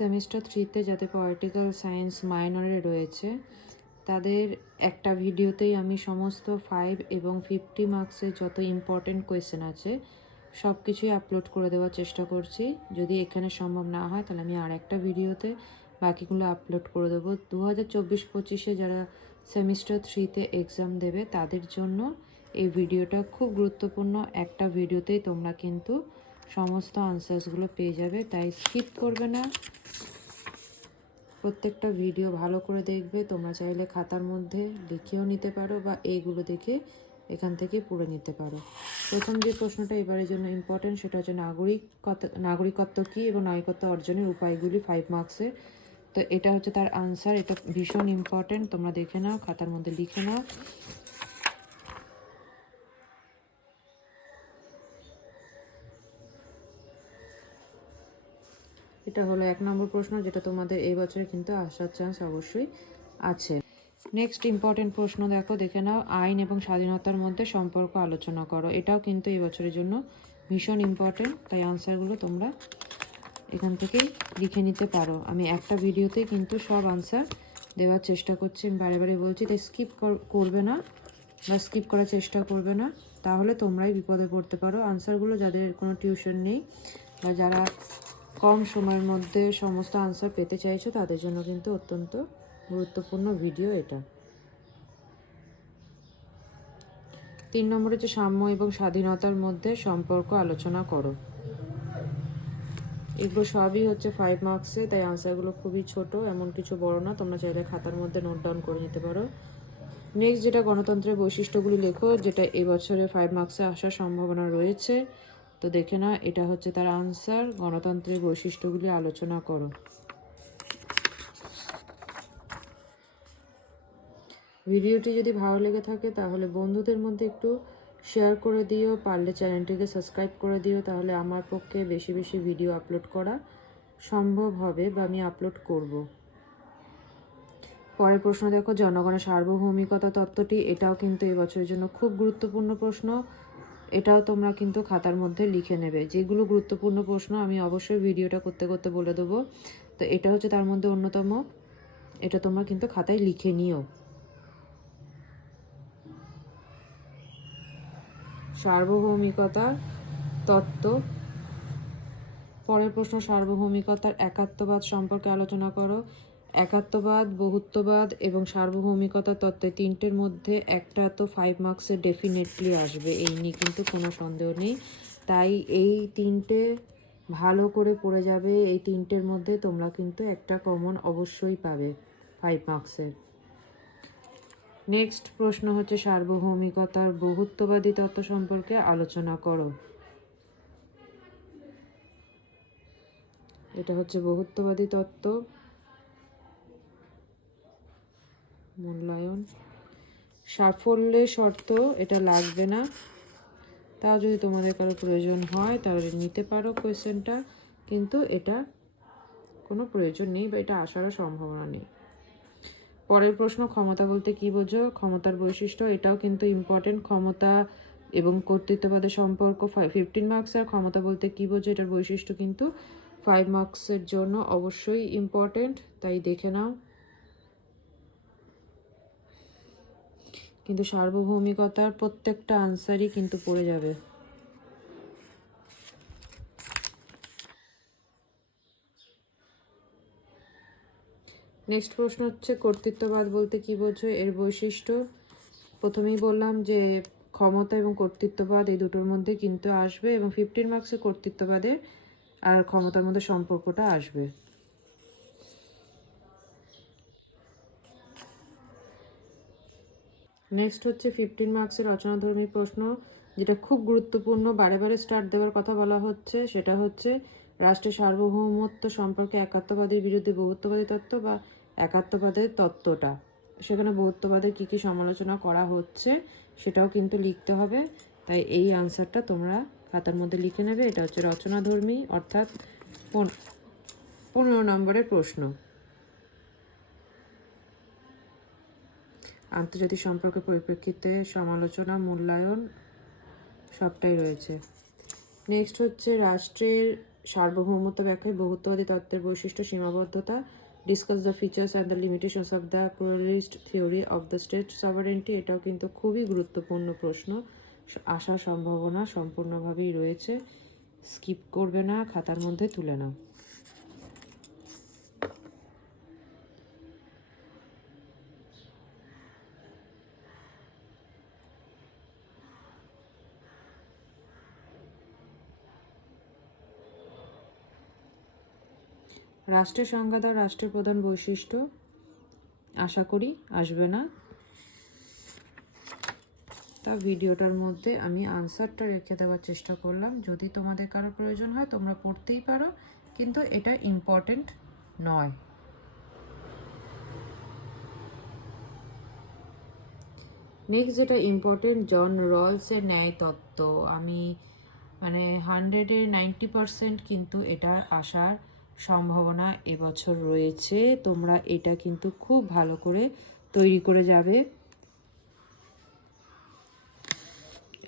Semester 3তে যাদের political science মাইনরে রয়েছে তাদের একটা ভিডিওতেই আমি সমস্ত 5 এবং 50 মার্কসের যত ইম্পর্টেন্ট কোয়েশ্চেন আছে সব কিছুই আপলোড করে দেওয়ার চেষ্টা করছি। যদি এখানে সম্ভব না হয় তাহলে আমি আর একটা ভিডিওতে বাকিগুলো আপলোড করে দেবো। 2024-25 যারা সেমিস্টার 3তে এক্সাম দেবে তাদের জন্য এই ভিডিওটা খুব গুরুত্বপূর্ণ। একটা ভিডিওতেই তোমরা কিন্তু সমস্ত আনসার্সগুলো পেয়ে যাবে, তাই স্কিপ করবে না, প্রত্যেকটা ভিডিও ভালো করে দেখবে। তোমরা চাইলে খাতার মধ্যে লিখেও নিতে পারো বা এইগুলো দেখে এখান থেকে পড়ে নিতে পারো। প্রথম যে প্রশ্নটা এবারের জন্য ইম্পর্টেন্ট সেটা হচ্ছে নাগরিকত্ব কী এবং নাগরিকত্ব অর্জনের উপায়গুলি 5 মার্কসে। তো এটা হচ্ছে তার আনসার। এটা ভীষণ ইম্পর্টেন্ট, তোমরা দেখে নাও, খাতার মধ্যে লিখে নাও। এটা হলো 1 নম্বর প্রশ্ন, যেটা তোমাদের এই বছরে কিন্তু আসার চান্স অবশ্যই আছে। নেক্সট ইম্পর্টেন্ট প্রশ্ন দেখে নাও, আইন এবং স্বাধীনতার মধ্যে সম্পর্ক আলোচনা করো। এটাও কিন্তু এই বছরের জন্য ভীষণ ইম্পর্টেন্ট, তাই আনসারগুলো তোমরা এখান থেকেই লিখে নিতে পারো। আমি একটা ভিডিওতেই কিন্তু সব আনসার দেওয়ার চেষ্টা করছি, আমি বারে বারে বলছি, তাই স্কিপ করবে না বা স্কিপ করার চেষ্টা করবে না, তাহলে তোমরাই বিপদে পড়তে পারো। আনসারগুলো যাদের কোনো টিউশন নেই বা যারা কম সময়ের মধ্যে সমস্ত আনসার পেতে চাইছো তাদের জন্য কিন্তু অত্যন্ত গুরুত্বপূর্ণ ভিডিও এটা। 3 নম্বর হচ্ছে সাম্য এবং স্বাধীনতার মধ্যে সম্পর্ক আলোচনা করো। এগুলো সবই হচ্ছে 5 মার্কসে, তাই আনসারগুলো খুবই ছোট, এমন কিছু বড় না, তোমরা চাইলে খাতার মধ্যে নোট ডাউন করে নিতে পারো। নেক্সট যেটা গণতন্ত্রের বৈশিষ্ট্যগুলি লেখো, যেটা এবছরে 5 মার্কসে আসার সম্ভাবনা রয়েছে। তো দেখে না, এটা হচ্ছে তার আনসার, গণতন্ত্রের বৈশিষ্ট্যগুলি আলোচনা করো। ভিডিওটি যদি ভালো লেগে থাকে তাহলে বন্ধুদের মধ্যে একটু শেয়ার করে দিও, পারলে চ্যানেলটিকে সাবস্ক্রাইব করে দিও, তাহলে আমার পক্ষে বেশি বেশি ভিডিও আপলোড করা সম্ভব হবে বা আমি আপলোড করব। পরের প্রশ্ন দেখো, জনগণের সার্বভৌমিকতা তত্ত্বটি, এটাও কিন্তু এবছরের জন্য খুব গুরুত্বপূর্ণ প্রশ্ন। এটাও তোমরা কিন্তু খাতার মধ্যে লিখে নেবে। যেগুলো গুরুত্বপূর্ণ প্রশ্ন আমি অবশ্যই ভিডিওটা করতে করতে বলে দেবো, তো এটা হচ্ছে তার মধ্যে অন্যতম, এটা তোমরা কিন্তু খাতায় লিখে নিও। সার্বভৌমিকতার তত্ত্ব। পরের প্রশ্ন, সার্বভৌমিকতার একাত্মবাদ সম্পর্কে আলোচনা করো। একাত্মবাদ, বহুত্ববাদ এবং সার্বভৌমিকতা তত্ত্বে তিনটের মধ্যে একটা তো 5 মার্কসে ডেফিনেটলি আসবে, এই নিয়ে কিন্তু কোনো সন্দেহ নেই। তাই এই তিনটে ভালো করে পড়ে যাবে, এই তিনটের মধ্যে তোমরা কিন্তু একটা কমন অবশ্যই পাবে 5 মার্কসের। নেক্সট প্রশ্ন হচ্ছে সার্বভৌমিকতার বহুত্ববাদী তত্ত্ব সম্পর্কে আলোচনা করো। এটা হচ্ছে বহুত্ববাদী তত্ত্ব, মূল্যায়ন। সাফল্যের শর্ত এটা লাগবে না, তাও যদি তোমাদের কারো প্রয়োজন হয় তাহলে নিতে পারো কোয়েশ্চেনটা, কিন্তু এটা কোনো প্রয়োজন নেই বা এটা আসারও সম্ভাবনা নেই। পরের প্রশ্ন, ক্ষমতা বলতে কী বোঝো? ক্ষমতার বৈশিষ্ট্য, এটাও কিন্তু ইম্পর্টেন্ট। ক্ষমতা এবং কর্তৃত্ববাদের সম্পর্ক 15 মার্কস, আর ক্ষমতা বলতে কী বোঝো এটার বৈশিষ্ট্য কিন্তু 5 মার্কসের জন্য অবশ্যই ইম্পর্টেন্ট, তাই দেখে নাও। কিন্তু সার্বভৌমিকতার প্রত্যেকটা আনসারই কিন্তু পড়ে যাবে। নেক্সট প্রশ্ন হচ্ছে কর্তৃত্ববাদ বলতে কী বোঝো, এর বৈশিষ্ট্য। প্রথমেই বললাম যে ক্ষমতা এবং কর্তৃত্ববাদ এই দুটোর মধ্যে কিন্তু আসবে, এবং 15 মার্কসে কর্তৃত্ববাদের আর ক্ষমতার মধ্যে সম্পর্কটা আসবে। নেক্সট হচ্ছে 15 মার্কসের রচনাধর্মী প্রশ্ন, যেটা খুব গুরুত্বপূর্ণ, বারে বারে স্টার্ট দেওয়ার কথা বলা হচ্ছে। সেটা হচ্ছে রাষ্ট্রের সার্বভৌমত্ব সম্পর্কে একাত্মবাদের বিরুদ্ধে বহুত্ববাদী তত্ত্ব বা একাত্মবাদের তত্ত্বটা। সেখানে বহুত্ববাদের কী কী সমালোচনা করা হচ্ছে সেটাও কিন্তু লিখতে হবে, তাই এই আনসারটা তোমরা খাতার মধ্যে লিখে নেবে। এটা হচ্ছে রচনাধর্মী, অর্থাৎ 15 নম্বরের প্রশ্ন। আন্তর্জাতিক সম্পর্কের পরিপ্রেক্ষিতে সমালোচনা, মূল্যায়ন সবটাই রয়েছে। নেক্সট হচ্ছে রাষ্ট্রের সার্বভৌমত্ব ব্যাখ্যায় বহুত্ববাদী তত্ত্বের বৈশিষ্ট্য সীমাবদ্ধতা, discuss the features and the limitations of the pluralist theory of the state sovereignty. এটাও কিন্তু খুবই গুরুত্বপূর্ণ প্রশ্ন, আসার সম্ভাবনা সম্পূর্ণভাবেই রয়েছে। স্কিপ করবে না, খাতার মধ্যে তুলে নাও। রাষ্ট্রের সংজ্ঞা দাও, রাষ্ট্রের প্রধান বৈশিষ্ট্য। আশা করি আসবে না। তা ভিডিওটার মধ্যে আমি আনসারটা রেখে দেওয়ার চেষ্টা করলাম, যদি তোমাদের কারো প্রয়োজন হয় তোমরা পড়তেই পারো, কিন্তু এটা ইম্পর্টেন্ট নয়। নেক্সট যেটা ইম্পর্টেন্ট, জন রলসের ন্যায় তত্ত্ব। আমি মানে 100-এর 90% কিন্তু এটার আসার সম্ভাবনা এবছর রয়েছে। তোমরা এটা কিন্তু খুব ভালো করে তৈরি করে যাবে,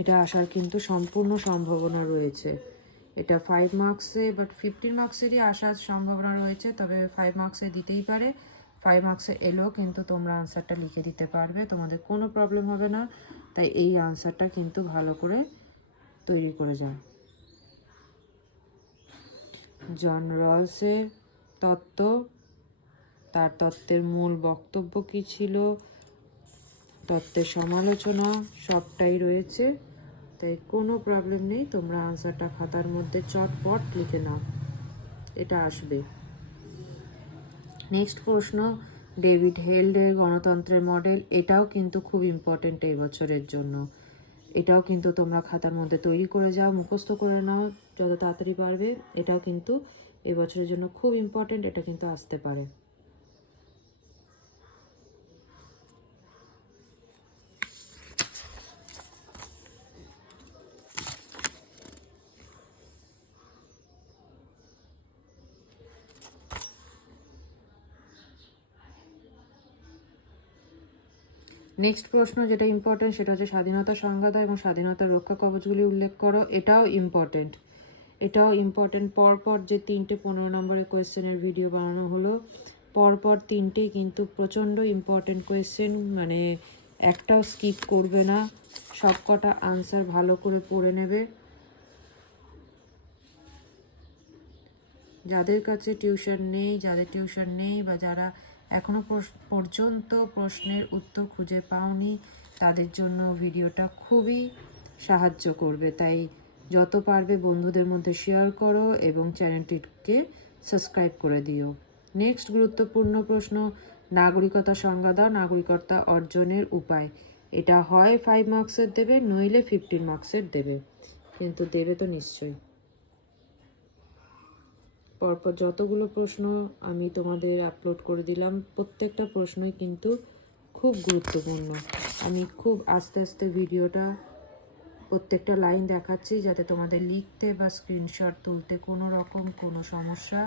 এটা আসার কিন্তু সম্পূর্ণ সম্ভাবনা রয়েছে। এটা 5 মার্কসে বাট 15 মার্কসেরই আসার সম্ভাবনা রয়েছে, তবে 5 মার্কসে দিতেই পারে। 5 মার্কসে এলেও কিন্তু তোমরা আনসারটা লিখে দিতে পারবে, তোমাদের কোনো প্রবলেম হবে না। তাই এই আনসারটা কিন্তু ভালো করে তৈরি করে যাও। জন রলসের তত্ত্ব, তার তত্ত্বের মূল বক্তব্য কী ছিল, তত্ত্বের সমালোচনা সবটাই রয়েছে, তাই কোনো প্রবলেম নেই। তোমরা আনসারটা খাতার মধ্যে চটপট লিখে নাও, এটা আসবে। নেক্সট প্রশ্ন, ডেভিড হেল্ডের গণতন্ত্রের মডেল। এটাও কিন্তু খুব ইম্পর্টেন্ট এই বছরের জন্য। এটাও কিন্তু তোমরা খাতার মধ্যে তৈরি করে যাও, মুখস্থ করে নাও যত তাড়াতাড়ি পারবে। এটাও কিন্তু এই বছরের জন্য খুব ইম্পর্টেন্ট, এটা কিন্তু আসতে পারে। নেক্সট প্রশ্ন যেটা ইম্পর্টেন্ট সেটা হচ্ছে স্বাধীনতা সংজ্ঞা দাও এবং স্বাধীনতার রক্ষা কবচগুলি উল্লেখ করো। এটাও ইম্পর্টেন্ট, এটাও ইম্পর্টেন্ট। পরপর যে 3টে 15 নম্বরের কোয়েশ্চেনের ভিডিও বানানো হলো, পরপর 3টেই কিন্তু প্রচণ্ড ইম্পর্টেন্ট কোয়েশ্চেন, মানে একটাও স্কিপ করবে না, সব কটা আনসার ভালো করে পড়ে নেবে। যাদের কাছে টিউশন নেই, যাদের টিউশন নেই বা যারা এখনো পর্যন্ত প্রশ্নের উত্তর খুঁজে পাওনি, তাদের জন্য ভিডিওটা খুবই সাহায্য করবে। তাই যত পারবে বন্ধুদের মধ্যে শেয়ার করো এবং চ্যানেলটিকে সাবস্ক্রাইব করে দিও। নেক্সট গুরুত্বপূর্ণ প্রশ্ন, নাগরিকতা সংজ্ঞা দাও, নাগরিকতা অর্জনের উপায়। এটা হয় 5 মার্কসের দেবে, নইলে 15 মার্কসের দেবে, কিন্তু দেবে তো নিশ্চয়ই। পরপর যতগুলো প্রশ্ন আমি তোমাদের আপলোড করে দিলাম, প্রত্যেকটা প্রশ্নই কিন্তু খুব গুরুত্বপূর্ণ। আমি খুব আস্তে আস্তে ভিডিওটা প্রত্যেকটা লাইন দেখাচ্ছি, যাতে তোমাদের লিখতে বা স্ক্রিনশট তুলতে কোনো রকম কোনো সমস্যা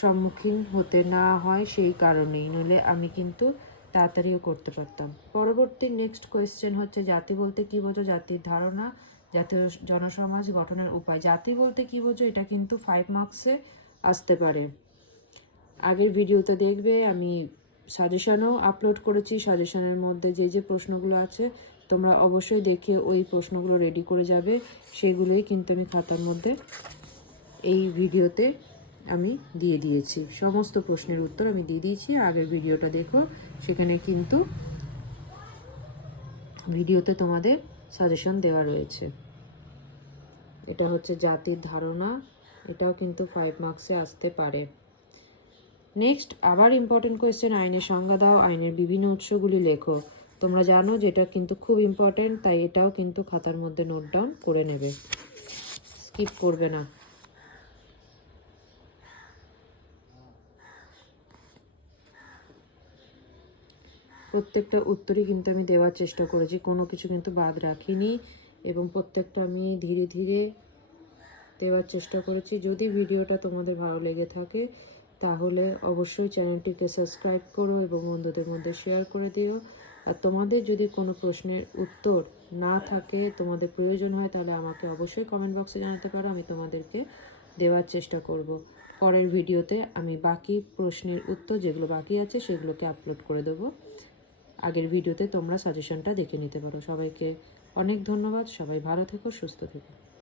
সম্মুখীন হতে না হয়, সেই কারণেই, নইলে আমি কিন্তু তাড়াতাড়িও করতে পারতাম। পরবর্তী নেক্সট কোয়েশ্চেন হচ্ছে, জাতি বলতে কী বোঝো, জাতির ধারণা, জাতীয় জনসমাজ গঠনের উপায়। জাতি বলতে কী বোঝো, এটা কিন্তু 5 মার্কসে আসতে পারে। আগের ভিডিওতে দেখবে আমি সাজেশনও আপলোড করেছি, সাজেশনের মধ্যে যে যে প্রশ্নগুলো আছে তোমরা অবশ্যই দেখে ওই প্রশ্নগুলো রেডি করে যাবে, সেগুলোই কিন্তু আমি খাতার মধ্যে এই ভিডিওতে আমি দিয়ে দিয়েছি। সমস্ত প্রশ্নের উত্তর আমি দিয়ে দিয়েছি, আগের ভিডিওটা দেখো, সেখানে কিন্তু ভিডিওতে তোমাদের সাজেশন দেওয়া রয়েছে। এটা হচ্ছে জাতির ধারণা, এটাও কিন্তু 5 মার্কসে আসতে পারে। নেক্সট আবার ইম্পর্টেন্ট কোয়েশ্চেন, আইনের সংজ্ঞা দাও, আইনের বিভিন্ন উৎসগুলি লেখো। তোমরা জানো যে এটা কিন্তু খুব ইম্পর্টেন্ট, তাই এটাও কিন্তু খাতার মধ্যে নোট ডাউন করে নেবে, স্কিপ করবে না। প্রত্যেকটা উত্তরই কিন্তু আমি দেওয়ার চেষ্টা করেছি, কোনো কিছু কিন্তু বাদ রাখিনি, এবং প্রত্যেকটা আমি ধীরে ধীরে দেওয়ার চেষ্টা করেছি। যদি ভিডিওটা তোমাদের ভালো লেগে থাকে তাহলে অবশ্যই চ্যানেলটিকে সাবস্ক্রাইব করো এবং বন্ধুদের মধ্যে শেয়ার করে দিও। আর তোমাদের যদি কোনো প্রশ্নের উত্তর না থাকে, তোমাদের প্রয়োজন হয়, তাহলে আমাকে অবশ্যই কমেন্ট বক্সে জানাতে পারো, আমি তোমাদেরকে দেওয়ার চেষ্টা করব। পরের ভিডিওতে আমি বাকি প্রশ্নের উত্তর যেগুলো বাকি আছে সেগুলোকে আপলোড করে দেবো। আগের ভিডিওতে তোমরা সাজেশনটা দেখে নিতে পারো। সবাইকে অনেক ধন্যবাদ। সবাই ভালো থেকো, সুস্থ থেকো।